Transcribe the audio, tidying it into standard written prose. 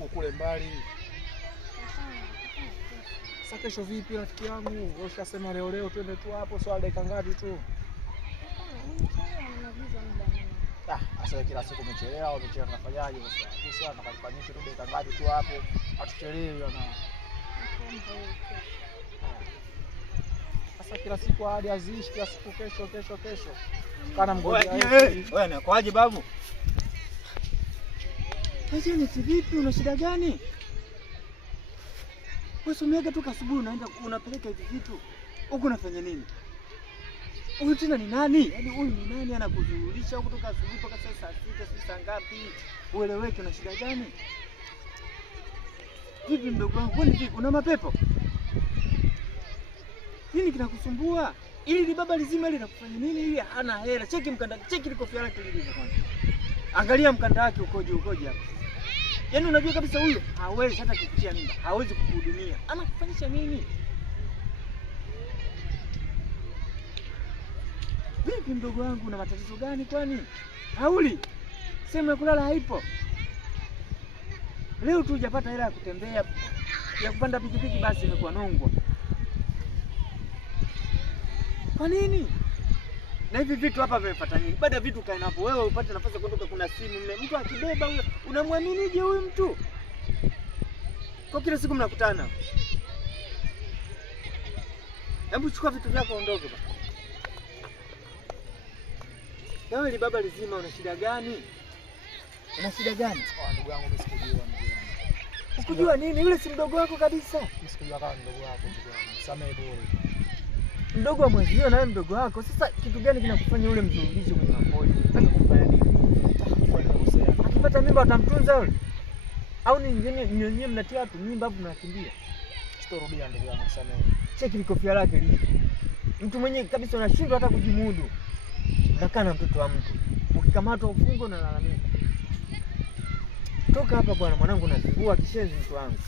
uko kule mbali. Sasa kesho vipi rafiki yangu? Wewe ushasema leo twende tu hapo, swala dakika ngapi tu? Sasa kila siku umechelewa, tunafanyaje sasa? Sisi tunakalifanisha tu dakika ngapi tu hapo? Hatuchelewi bwana. Sasa kila siku hadi azishi, kila siku kesho. Kana mgoja wewe na kwaje babu? Sasa ni vipi, una shida gani? Wewe somiaga tu asubuhi unaenda unapeleka hivi vitu. Huko unafanya nini? Huyu tena ni nani? Yaani huyu ni nani anakuzuulisha huko kutoka asubuhi mpaka saa 6 saa ngapi? Ueleweke na shida gani? Vipi mdogo wangu? Kwani vipi una mapepo? Nini kinakusumbua? Ili baba lizima linakufanya nini? Ili hana hela. Cheki mkanda, cheki likofia lake lilivyo kwanza. Angalia mkanda wake ukoje hapa. Yaani unajua kabisa huyu hawezi hata kukutia mimba, hawezi kukuhudumia. Anakufanyisha nini? Vipi mdogo wangu, una matatizo gani kwani? Hauli. Sema kulala haipo. Leo tu hujapata hela ya kutembea, ya kupanda pikipiki basi imekuwa nongwa. Kwa nini? Na hivi vitu hapa vimefuata nini? Baada ya vitu kae hapo wewe upate nafasi ya kuondoka, kuna simu mle. Mtu akibeba huyo unamwaminije huyu mtu? Kwa kila siku mnakutana. Hebu chukua vitu vyako ondoke baba. Wewe ni baba lizima, una shida gani? Una shida gani? Ndugu yangu mimi sikujua ndugu yangu. Sikujua nini? Yule si mdogo wako kabisa. Mimi sikujua kama mdogo wako ndugu yangu. Samehe bure. Mdogo wa mwenzio na wewe mdogo wako. Sasa kitu gani kinakufanya yule mzungulishe kwenye mapoli? Nataka kumfanya nini? Akipata mimba utamtunza yule? Au ni nyinyi mnatia watu mimba hapo mnakimbia? Sitorudia ndugu yangu, samehe. Cheki likofia lake lile. Mtu mwenyewe kabisa unashindwa hata kujimudu. Unakaa na mtoto wa mtu. Ukikamatwa ufungo na lalamika. Toka hapa bwana, mwanangu nazingua kishezi mtu wangu.